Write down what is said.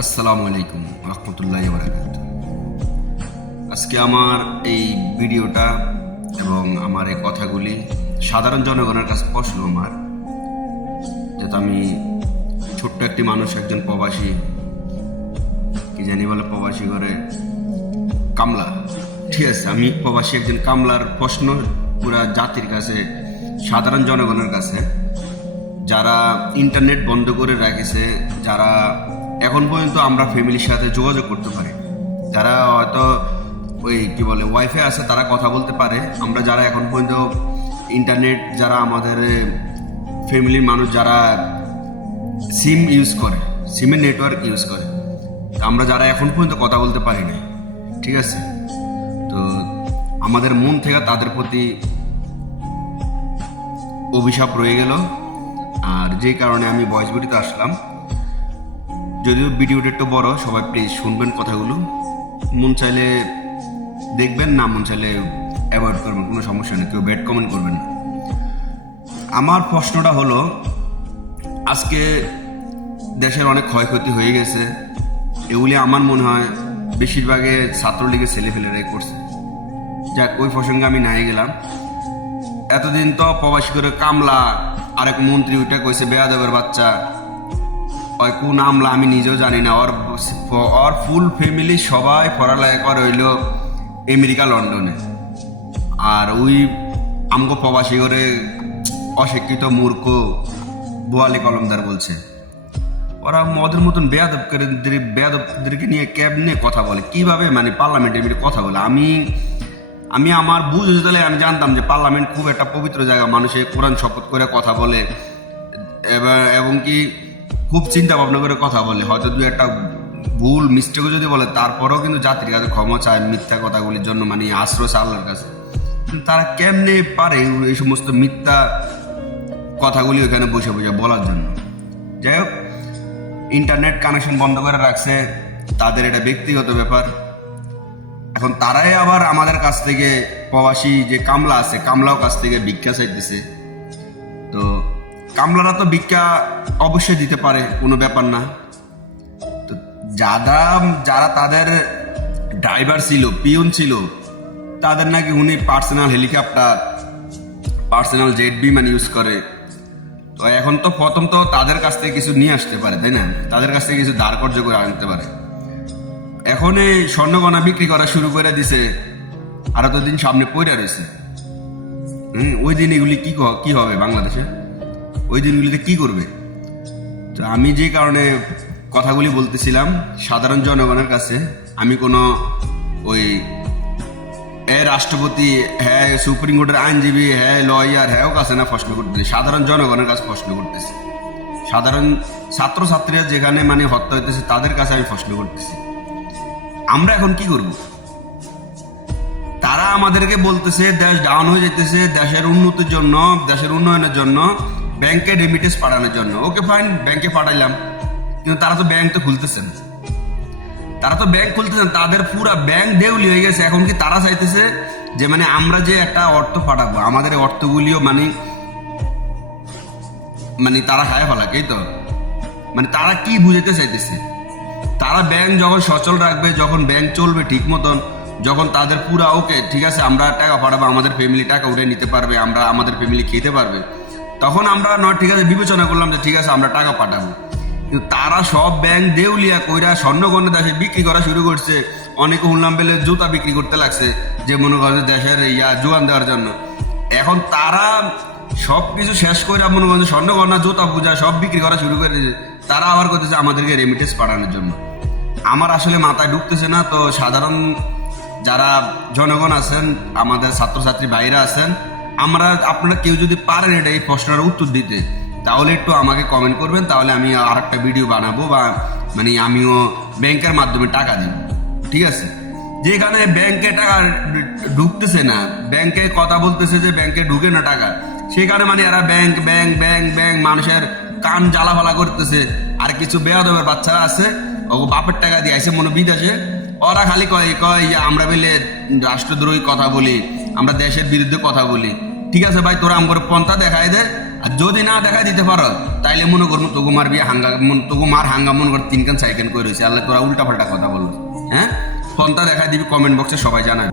আসসালামু আলাইকুম রহমতুল্লাহি ওয়া বারাকাতুহু। আজকে আমার এই ভিডিওটা এবং আমার এই কথাগুলি সাধারণ জনগণের কাছে প্রশ্ন আমার, যেহেতু আমি ছোট্ট একটি মানুষ, একজন প্রবাসী, কি জানি বলে প্রবাসী ঘরে কামলা, ঠিক আছে, আমি প্রবাসী একজন কামলার প্রশ্ন পুরা জাতির কাছে, সাধারণ জনগণের কাছে, যারা ইন্টারনেট বন্ধ করে রাখেছে, যারা এখন পর্যন্ত আমরা ফ্যামিলির সাথে যোগাযোগ করতে পারি, যারা হয়তো ওই কি বলে ওয়াইফাই আছে, তারা কথা বলতে পারে, আমরা যারা এখন পর্যন্ত ইন্টারনেট, যারা আমাদের ফ্যামিলির মানুষ যারা সিম ইউজ করে, সিমের নেটওয়ার্ক ইউজ করে, আমরা যারা এখন পর্যন্ত কথা বলতে পারি না, ঠিক আছে, তো আমাদের মন থেকে তাদের প্রতি অভিশাপ রয়ে গেল। আর যেই কারণে আমি ভয়েস ভিডিওতে আসলাম, যদিও ভিডিওটা একটু বড়, সবাই প্লিজ শুনবেন কথাগুলো, মন চাইলে দেখবেন, না মন চাইলে অ্যাভয়েড করবেন, কোনো সমস্যা নেই, কেউ ব্যাড কমেন্ট করবেন না। আমার প্রশ্নটা হলো, আজকে দেশের অনেক ক্ষয়ক্ষতি হয়ে গেছে, এগুলি আমার মনে হয় বেশিরভাগে ছাত্রলীগের ছেলেপেলেরাই করছে। যাক, ওই প্রসঙ্গে আমি নাই গেলাম। এতদিন তো প্রবাসী করে কামলা, আরেক মন্ত্রী ওইটা কইছে বেয়াদবের বাচ্চা, ওই কোন আমলা আমি নিজেও জানি না, ওর ফুল ফ্যামিলি সবাই পড়ালেখা করে হইল আমেরিকা, লন্ডনে। আর ওই আমগো প্রবাসী করে অশিক্ষিত মূর্খ বোয়ালি কলমদার বলছে, ওরা মদের মতন বেয়াদবদেরকে নিয়ে ক্যাব নিয়ে কথা বলে, কিভাবে মানে পার্লামেন্টের মিটে কথা বলে। আমি আমার বুঝ তাহলে আমি জানতাম যে পার্লামেন্ট খুব একটা পবিত্র জায়গা, মানুষে কোরআন শপথ করে কথা বলে, এবং কি খুব চিন্তা ভাবনা করে কথা বলে, হয়তো দু একটা ভুল মিস্টেকও যদি বলে, তারপরেও কিন্তু জাতির কাছে ক্ষমা চায় মিথ্যা কথাগুলির জন্য, মানে আশ্রয় চায় আল্লাহর কাছে। কিন্তু তারা কেমনে পারে এই সমস্ত মিথ্যা কথাগুলি ওখানে বসে বসে বলার জন্য? যাই হোক, ইন্টারনেট কানেকশন বন্ধ করে রাখছে, তাদের এটা ব্যক্তিগত ব্যাপার। এখন তারাই আবার আমাদের কাছ থেকে, প্রবাসী যে কামলা আছে, কামলাও কাছ থেকে ভিক্ষা চাইতেছে। তো কামলারা তো ভিক্ষা অবশ্যই দিতে পারে, কোনো ব্যাপার না। তো যারা তাদের ড্রাইভার ছিল, পিয়ন ছিল, তাদের নাকি উনি পার্সোনাল হেলিকপ্টার, পার্সোনাল জেট বিমান ইউজ করে। তো এখন তো প্রথম তো তাদের কাছ থেকে কিছু নিয়ে আসতে পারে, তাই না? তাদের কাছ থেকে কিছু দাঁড় কর্য করে আনতে পারে। এখন এই স্বর্ণগয়না বিক্রি করা শুরু করে দিছে, আর এতদিন সামনে পড়ে রয়েছে। ওই দিন এগুলি কি হবে বাংলাদেশে? ওই দিনগুলিতে কি করবে? তো আমি যে কারণে কথাগুলি বলতেছিলাম, সাধারণ জনগণের কাছে আমি কোনো ওই রাষ্ট্রপতি, হ্যাঁ সুপ্রিম কোর্টের আইনজীবী, হ্যাঁ লয়ার, হ্যাঁ কাছে না প্রশ্ন করতেছি, সাধারণ জনগণের কাছে প্রশ্ন করতেছি। সাধারণ ছাত্রছাত্রীরা যেখানে মানে হত্যা হইতেছে, তাদের কাছে আমি প্রশ্ন করতেছি, আমরা এখন কি করব? তারা আমাদেরকে বলতেছে দেশ ডাউন হয়ে যেতেছে, দেশের উন্নতির জন্য, দেশের উন্নয়নের জন্য, ব্যাংকে রেমিটেন্স পাঠানোর জন্য। ওকে ফাইন, ব্যাংকে পাঠাইলাম, কিন্তু তারা তো ব্যাংক তো খুলতেছে না, তাদের পুরা ব্যাংক দেউলি হয়ে গেছে। এখন কি তারা চাইতেছে যে মানে আমরা যে একটা অর্থ পাঠাবো, আমাদের অর্থগুলিও মানে তারা খায় ফেলাকে, তো মানে তারা কি বুঝাতে চাইতেছে? তারা ব্যাংক যখন সচল রাখবে, যখন ব্যাংক চলবে ঠিক মতন, যখন তাদের পুরা ওকে ঠিক আছে, আমরা টাকা পাঠাবো, আমাদের ফ্যামিলি টাকা উঠে নিতে পারবে, আমরা আমাদের ফ্যামিলি খেতে পারবে, তখন আমরা নয় ঠিক আছে বিবেচনা করলাম যে ঠিক আছে আমরা টাকা পাঠাবো। কিন্তু তারা সব ব্যাংক দেউলিয়া কইরা স্বর্ণগয়না দেশে বিক্রি করা শুরু করছে। অনেকে শুনলাম বেলে জুতা বিক্রি করতে লাগছে, যে মনে করে দেশের জোয়ান দেওয়ার জন্য। এখন তারা সব কিছু শেষ করে মনে করছে স্বর্ণগয়না, জুতা পূজা সব বিক্রি করা শুরু করে দিয়েছে। তারা আবার করতেছে আমাদেরকে রেমিটেন্স পাঠানোর জন্য। আমার আসলে মাথায় ঢুকতেছে না। তো সাধারণ যারা জনগণ আছেন, আমাদের ছাত্রছাত্রী ভাইরা আছেন, আপনারা কেউ যদি পারেন এটা এই প্রশ্নের উত্তর দিতে, তাহলে একটু আমাকে কমেন্ট করবেন, তাহলে আমি আর একটা ভিডিও বানাবো, বা মানে আমিও ব্যাংকের মাধ্যমে টাকা দিব, ঠিক আছে? যেখানে ব্যাংকে টাকা ঢুকতেছে না, ব্যাংকে কথা বলতেছে যে ব্যাংকে ঢুকে না টাকা, সেখানে মানে এরা ব্যাংক ব্যাংক ব্যাংক ব্যাংক মানুষের কান জ্বালাফালা করতেছে। আর কিছু বেয়াদবের বাচ্চারা আছে, ও বাপের টাকা দিয়ে আসে মনে বিদেশে, ওরা খালি কয় আমরা বলে রাষ্ট্রদ্রোহী কথা বলি, আমরা দেশের বিরুদ্ধে কথা বলি। ঠিক আছে ভাই, তোরা আমার পন্থা দেখাই দে, আর যদি না দেখা দিতে পারো তাইলে মনে করবো তোকে মারবি তোকে মার হাঙ্গা মনে কর 3 কান 4 কান করে রয়েছে আল্লাহ তোরা উল্টা পাল্টা কথা বললো। হ্যাঁ, ফোনটা দেখা দিবি, কমেন্ট বক্সে সবাই জানাবি।